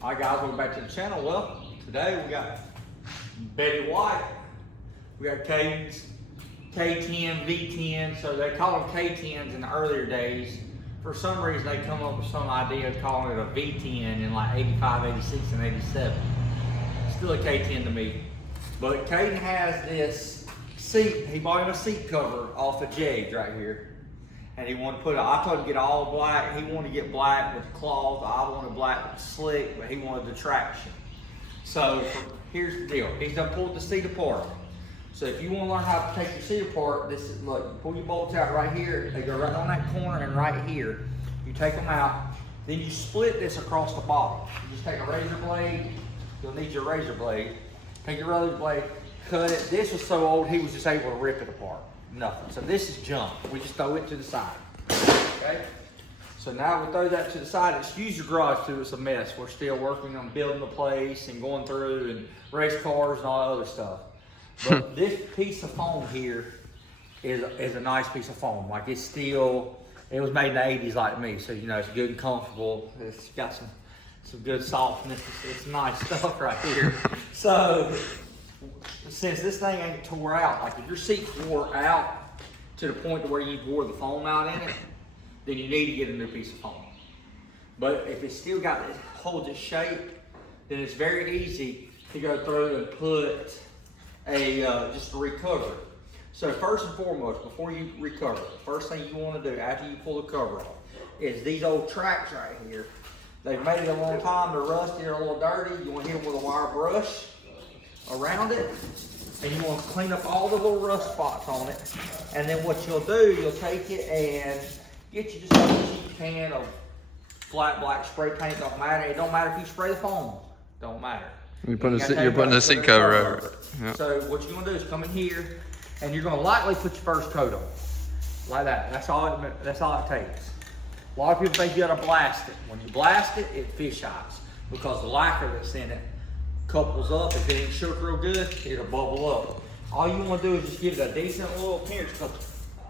All right, guys, welcome back to the channel. Well, today we got Betty White. We got K10, V10. So they call them K10s in the earlier days. For some reason, they come up with some idea of calling it a V10 in like 85, 86, and 87. Still a K10 to me. But Caden has this seat. He bought him a seat cover off of Jade right here. And he wanted to put it, I told him to get all black. He wanted to get black with cloth. I wanted black with slick, but he wanted the traction. So here's the deal. He's done pulled the seat apart. So if you want to learn how to take your seat apart, this is, look, you pull your bolts out right here. They go right on that corner and right here. You take them out. Then you split this across the bottom. You just take a razor blade. You'll need your razor blade. Take your razor blade, cut it. This was so old, he was just able to rip it apart. Nothing. So this is junk. We just throw it to the side. Okay? So now we throw that to the side. Excuse your garage too, it's a mess. We're still working on building the place and going through and race cars and all that other stuff. But this piece of foam here is a nice piece of foam. Like it's still, it was made in the 80s like me. So you know it's good and comfortable. It's got some good softness. It's nice stuff right here. So since this thing ain't tore out, like if your seat's wore out to the point to where you wore the foam out in it, then you need to get a new piece of foam. But if it's still got it, holds its shape, then it's very easy to go through and put a just a recover. So first and foremost, before you recover, the first thing you want to do after you pull the cover off is these old tracks right here. They've made it a long time, they're rusty, they're a little dirty. You want to hit them with a wire brush around it, and you want to clean up all the little rust spots on it. And then what you'll do, you'll take it and get you just a cheap can of flat black spray paint. Don't matter. It don't matter if you spray the foam. Don't matter. You're putting a seat cover over it. Yep. So what you're gonna do is come in here, and you're gonna lightly put your first coat on, like that. That's all it takes. A lot of people think you gotta blast it. When you blast it, it fish eyes because the lacquer that's in it couples up. If it ain't shook real good, it'll bubble up. All you want to do is just give it a decent little appearance, because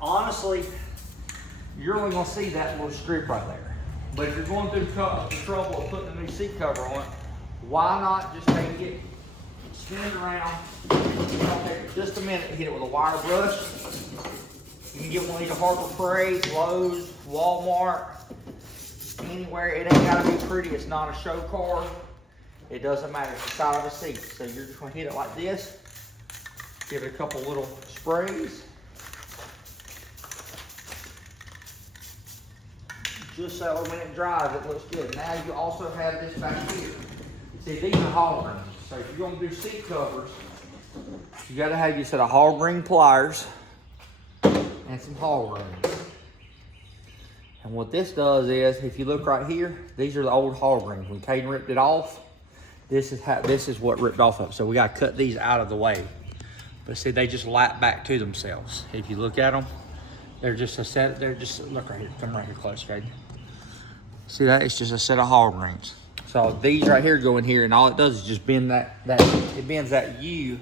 honestly, you're only going to see that little strip right there. But if you're going through the trouble of putting a new seat cover on it, why not just take it, spin it around, take just a minute, hit it with a wire brush. You can get one of these Harbor Freight, Lowe's, Walmart, anywhere. It ain't got to be pretty. It's not a show car. It doesn't matter, it's the side of the seat. So you're just gonna hit it like this. Give it a couple little sprays. Just so when it dries, it looks good. Now you also have this back here. See, these are hog rings. So if you're gonna do seat covers, you gotta have your set of hog ring pliers and some hog rings. And what this does is, if you look right here, these are the old hog rings. When Caden ripped it off, this is what ripped off of it. So we got to cut these out of the way. But see, they just lap back to themselves. If you look at them, they're just a set. They're just, look right here. Come right here close, Caden. See that? It's just a set of hog rings. So these right here go in here, and all it does is just bend it bends that U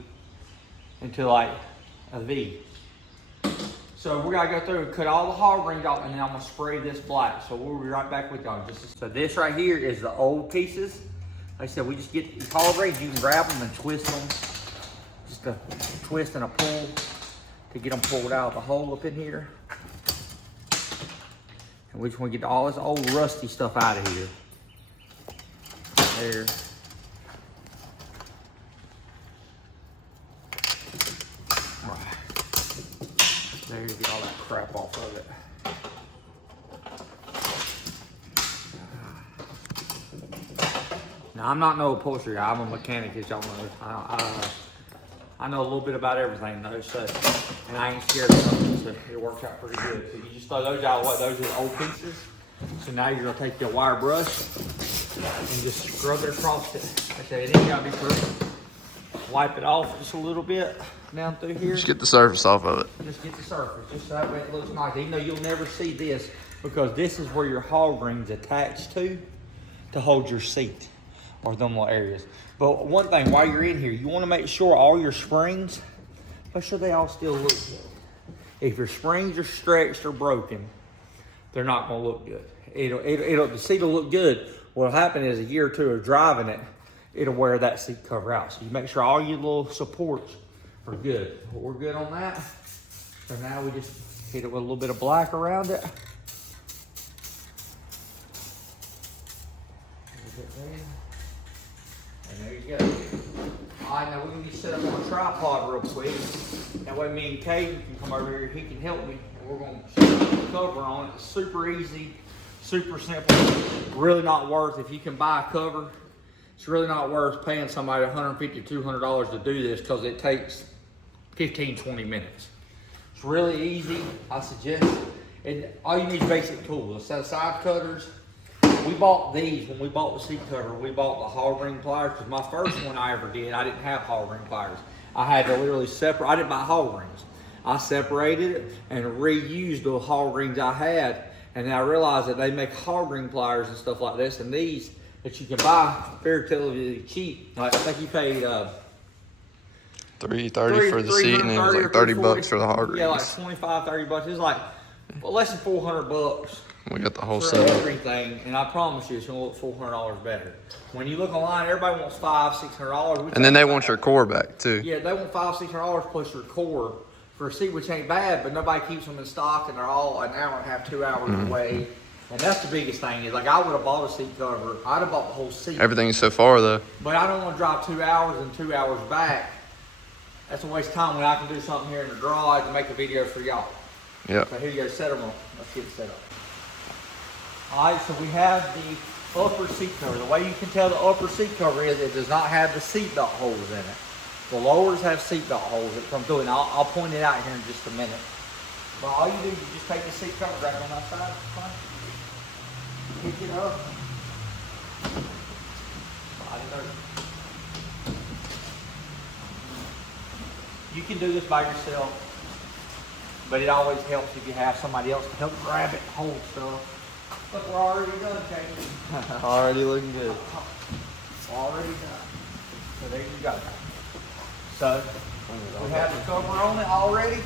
into like a V. So we gotta go through and cut all the hog rings off, and then I'm gonna spray this black. So we'll be right back with y'all. So this right here is the old pieces. Like I said, we just get these hog rings. You can grab them and twist them. Just a twist and a pull to get them pulled out of the hole up in here. And we just want to get all this old rusty stuff out of here. There. Right. There, you get all that crap off of it. Now, I'm not no upholstery guy. I'm a mechanic, as y'all know. I know a little bit about everything, though, so, and I ain't scared of something, so it works out pretty good. So you just throw those out, those are the old pieces. So now you're gonna take your wire brush and just scrub it across it. Like I said, it ain't gotta be perfect. Wipe it off just a little bit down through here. Just get the surface off of it. Just get the surface, just so that way it looks nice. Even though you'll never see this, because this is where your hog ring's attached to hold your seat, or them little areas. But one thing, while you're in here, you want to make sure all your springs, make sure they all still look good. If your springs are stretched or broken, they're not going to look good. The seat will look good, what'll happen is a year or two of driving it, it'll wear that seat cover out. So you make sure all your little supports are good. Well, we're good on that. So now we just hit it with a little bit of black around it. And there you go. All right, now we're gonna set up on a tripod real quick. That way me and Caden can come over here, he can help me. And we're gonna put the cover on it. It's super easy, super simple. Really not worth, if you can buy a cover, it's really not worth paying somebody $150 to $200 to do this because it takes 15, 20 minutes. It's really easy, I suggest. And all you need is basic tools. A set of side cutters. We bought these when we bought the seat cover. We bought the hog ring pliers because my first one I ever did, I didn't have hog ring pliers. I had to literally separate. I didn't buy hog rings. I separated it and reused the hog rings I had, and then I realized that they make hog ring pliers and stuff like this, and these that you can buy fairly cheap. Like I think you paid $330 for the seat, and it was like $30 for the hog rings. Yeah, like 25, 30 bucks. It's like less than $400. We got the whole for setup. everything, and I promise you, it's gonna look $400 better. When you look online, everybody wants $500, $600. And then they want your core back too. Yeah, they want $500, $600 plus your core for a seat, which ain't bad, but nobody keeps them in stock, and they're all an hour and a half, 2 hours away. And that's the biggest thing is, like, I would have bought a seat cover. I'd have bought the whole seat. Everything's so far though. But I don't want to drive 2 hours and 2 hours back. That's a waste of time when I can do something here in the garage and make a video for y'all. Yeah. So here you go, set them on. Let's get it set up. All right, so we have the upper seat cover. The way you can tell the upper seat cover is it does not have the seatbelt holes in it. The lowers have seatbelt holes that come through, and I'll point it out here in just a minute. But all you do is you just take the seat cover right on that side, pick it up, slide it over. You can do this by yourself, but it always helps if you have somebody else to help grab it, hold stuff. Look, we're already done, James. Already looking good. Already done. So there you go. So we have the cover on it already.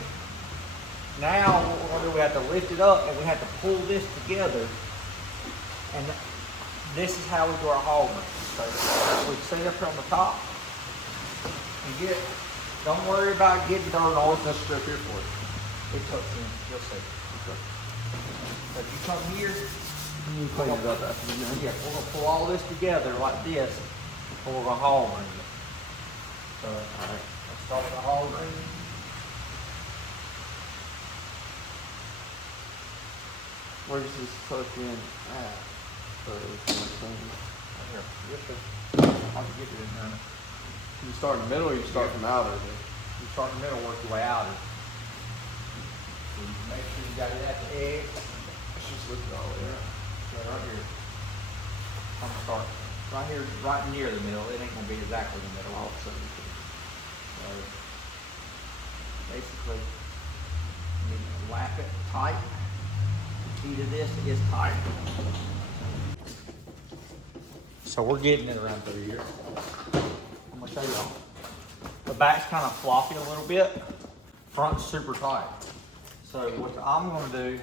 Now what we're gonna do, we have to lift it up and we have to pull this together. And this is how we do our hog rings. So we set it up here on the top and don't worry about getting dirt on it. Let's strip here for it. It tucks in. You'll see. So if you come here, You clean it up after the game. yeah, we're gonna pull all this together like this before we're gonna hog ring it. So, all right, let's start with the hog ring. Where's this tuck in at? So it's Right here. Yes, sir. I'll get it in there. you start in the middle or you start from out of it? You start in the middle, work your way out of it. So you make sure you got it at the edge. Let's just lift it all the way out. Yeah, right here. I'm gonna start right here, right near the middle. It ain't gonna be exactly the middle. All of a sudden. So basically, you need to whack it tight. The key to this is tight. So we're getting it around through here. I'm gonna show y'all. The back's kind of floppy a little bit. Front's super tight. So what I'm gonna do,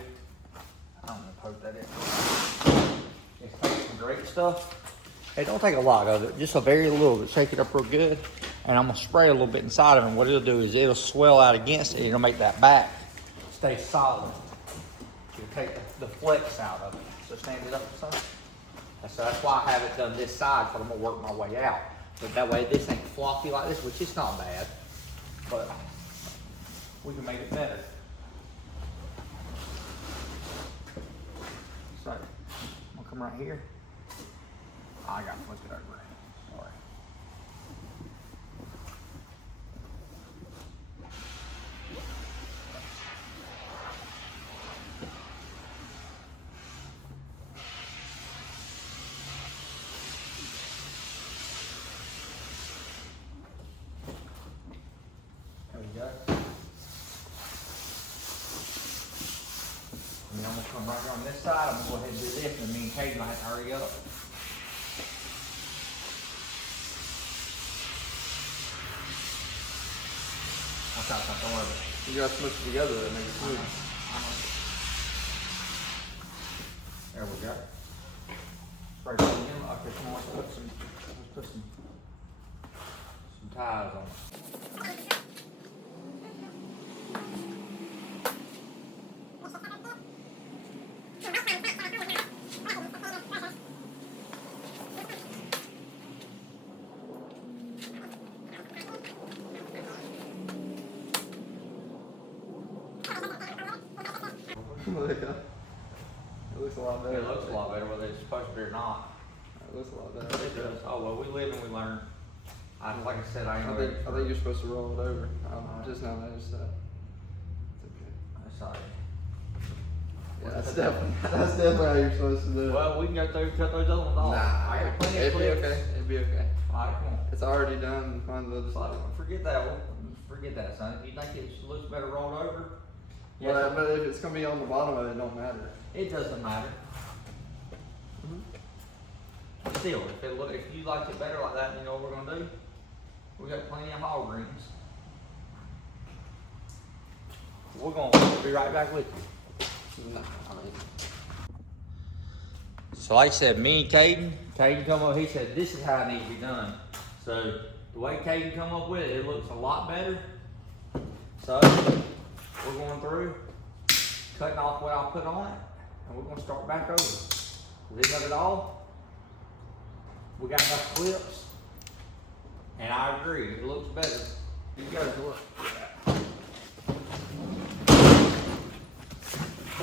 I'm gonna poke that in. Is take some great stuff. Hey, don't take a lot of it, just a very little bit. Shake it up real good. And I'm gonna spray a little bit inside of it. And what it'll do is it'll swell out against it. It'll make that back stay solid. You'll take the flex out of it. So stand it up, son. And so that's why I have it done this side, because I'm gonna work my way out. But that way this ain't floppy like this, which is not bad. But we can make it better. So I'm gonna come right here. I got to flip it over. Sorry. There we go. And then I'm gonna come right here on this side. I'm gonna go ahead and do this, and me and Kate might hurry up. Watch out, don't worry about it. You gotta smush it together to make it smooth. There we go. Spray it in. here. Come on, let's put some ties on it. Look, it looks a lot better. It looks a lot better, whether it's supposed to be or not. It looks a lot better. It does. Oh well, we live and we learn. Like I said, I ain't I ready. think you're supposed to roll it over. Just now noticed that. It's okay. That's all right. Yeah, that's definitely how you're supposed to do it. Well, we can go through cut those other ones off. I got plenty of it'd be clips. okay. It'd be okay. All right, come on. It's already done. Might as well just So, forget that one. Forget that, son. If you think it looks better rolled over, yes, well, but if it's gonna be on the bottom of it, it don't matter. it doesn't matter. Still, if you like it better like that, you know what we're gonna do? We got plenty of hog greens. We're gonna be right back with you. No, I mean, So like I said, me and Caden come up, he said this is how it needs to be done. So the way Caden come up with it, it looks a lot better. So we're going through, cutting off what I put on it, and we're gonna start back over. Leave of it all. We got enough clips, and I agree, it looks better. You guys look.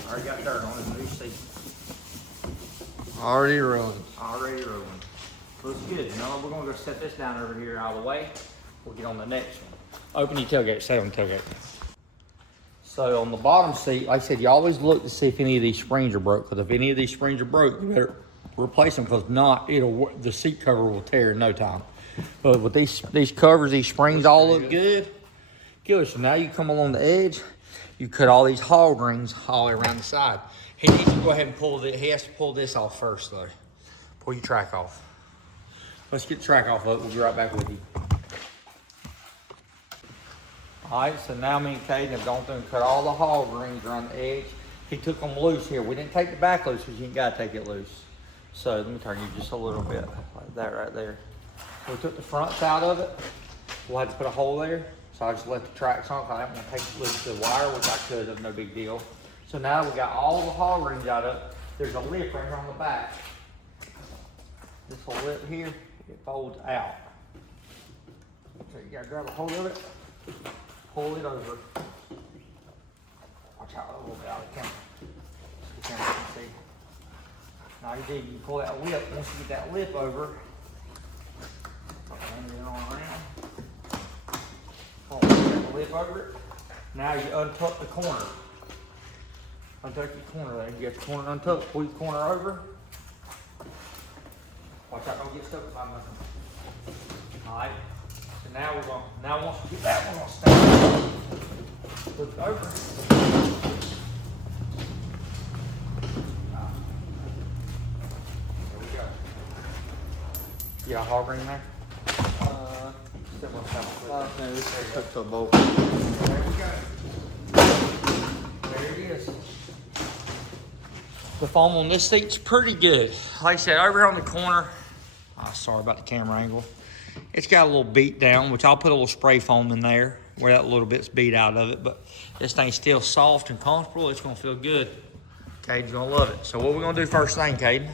Already got dirt on it, you see. already ruined. Already ruined. Looks good. Now we're gonna go set this down over here out of the way. We'll get on the next one. Open your tailgate, stay on the tailgate. So on the bottom seat, like I said, you always look to see if any of these springs are broke, because if any of these springs are broke, you better replace them, because not, the seat cover will tear in no time. But with these covers, these springs all look good. Good. So now you come along the edge, you cut all these hog rings all the way around the side. He needs to go ahead and pull this. He has to pull this off first, though. Pull your track off. Let's get the track off of it. We'll be right back with you. All right, so now me and Caden have gone through and cut all the hog rings around the edge. He took them loose here. We didn't take the back loose because you ain't got to take it loose. So let me turn you just a little bit, like that right there. We took the fronts out of it. We'll have to put a hole there. So I just left the tracks on because I didn't want to take loose the wire, which I could have, no big deal. So now we got all the hog rings out of it. There's a lip right here on the back. This whole lip here, it folds out. So you gotta grab a hold of it, pull it over. Watch out a little bit out of the camera. So the camera can see. Now you pull that lip. Once you get that lip over, and then on around. Pull that lip over it. Now you untuck the corner. Untuck your corner there. You get the corner untucked, pull your corner over. Watch out, don't get stuck by nothing. Alright. So now once we get that one on stand, flip it over. There we go. You got a hog ring there? Similar stuff. No, this is hooked to a bolt. There we go. There it is. The foam on this seat's pretty good. Like I said, over here on the corner, sorry about the camera angle. It's got a little beat down, which I'll put a little spray foam in there where that little bit's beat out of it. But this thing's still soft and comfortable. It's gonna feel good. Caden's gonna love it. So what we're gonna do first thing, Caden?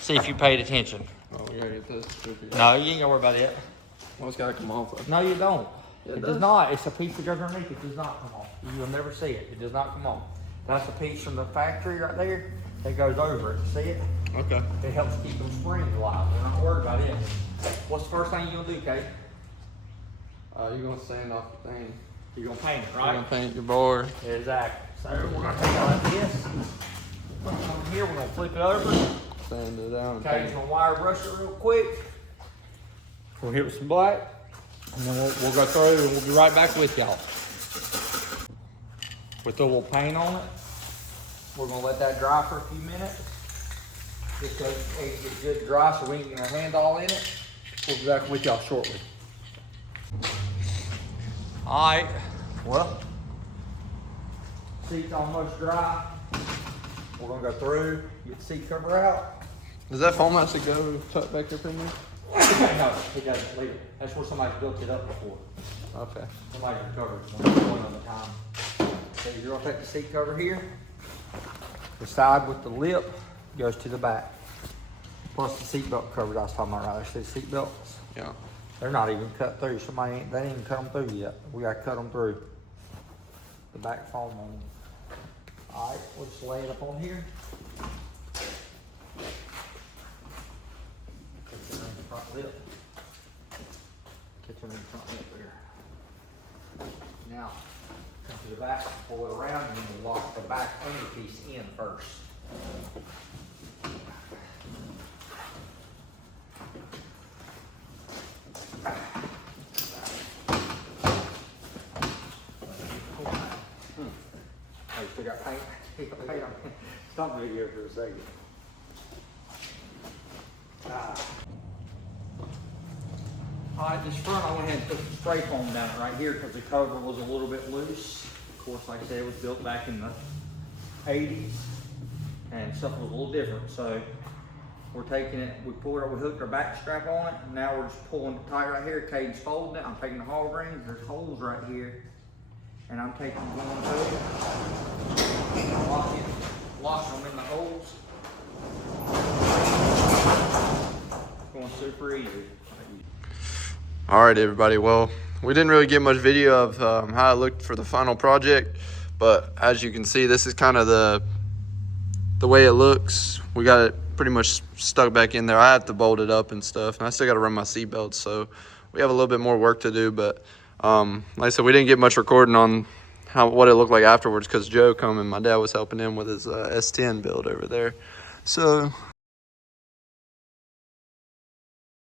See if you paid attention. Oh, we gotta get this. No, you ain't gotta worry about it. Well, it's gotta come off. No, you don't. Yeah, It does not. It's a piece that goes underneath. It does not come off. You will never see it. It does not come off. That's a piece from the factory right there that goes over it. See it? Okay. It helps keep them springs alive. We're not worried about it. What's the first thing you're gonna do, Kate? You're gonna sand off the thing. You're gonna paint it, You're right? gonna paint your board. Exactly. So we're gonna take it like this. Put it over here. We're gonna flip it over. Sand it down. Kate's gonna wire brush it real quick. We'll hit it with some black, and then we'll go through and we'll be right back with y'all. With the little paint on it, we're gonna let that dry for a few minutes. Just so it gets good dry so we can get our hand all in it. We'll be back with y'all shortly. All right, well, seat's almost dry. We're gonna go through, get the seat cover out, Does that foam have to go tuck back up in there? No, it doesn't leave it. That's where somebody's built it up before. Okay. Somebody's recovered one at a time. So you're gonna take the seat cover here. The side with the lip goes to the back. Plus the seat belt covers I was talking about right there. See the seat belts? Yeah. They're not even cut through. They didn't even cut them through yet. We gotta cut them through. The back foam on them. All right, we'll just lay it up on here. Catch it in the front lip. Catch it in the front lip there. Now, come to the back, pull it around, and then we'll lock the back under piece in first. Oh, you still got paint? Paint on. Stop video for a second. Alright, this front I went ahead and put some spray foam down it right here because the cover was a little bit loose. Of course, like I said, it was built back in the 80s and stuff was a little different. So we're taking it, we hooked our back strap on it, and now we're just pulling it tight right here. Caden's folding it. I'm taking the hog rings, there's holes right here. And I'm taking one through, locking them in the holes. Going super easy. All right, everybody. Well, we didn't really get much video of how it looked for the final project, but as you can see, this is kind of the way it looks. We got it pretty much stuck back in there. I have to bolt it up and stuff, and I still got to run my seatbelt, so we have a little bit more work to do. But like I said, we didn't get much recording on what it looked like afterwards because Joe come and my dad was helping him with his S10 build over there. So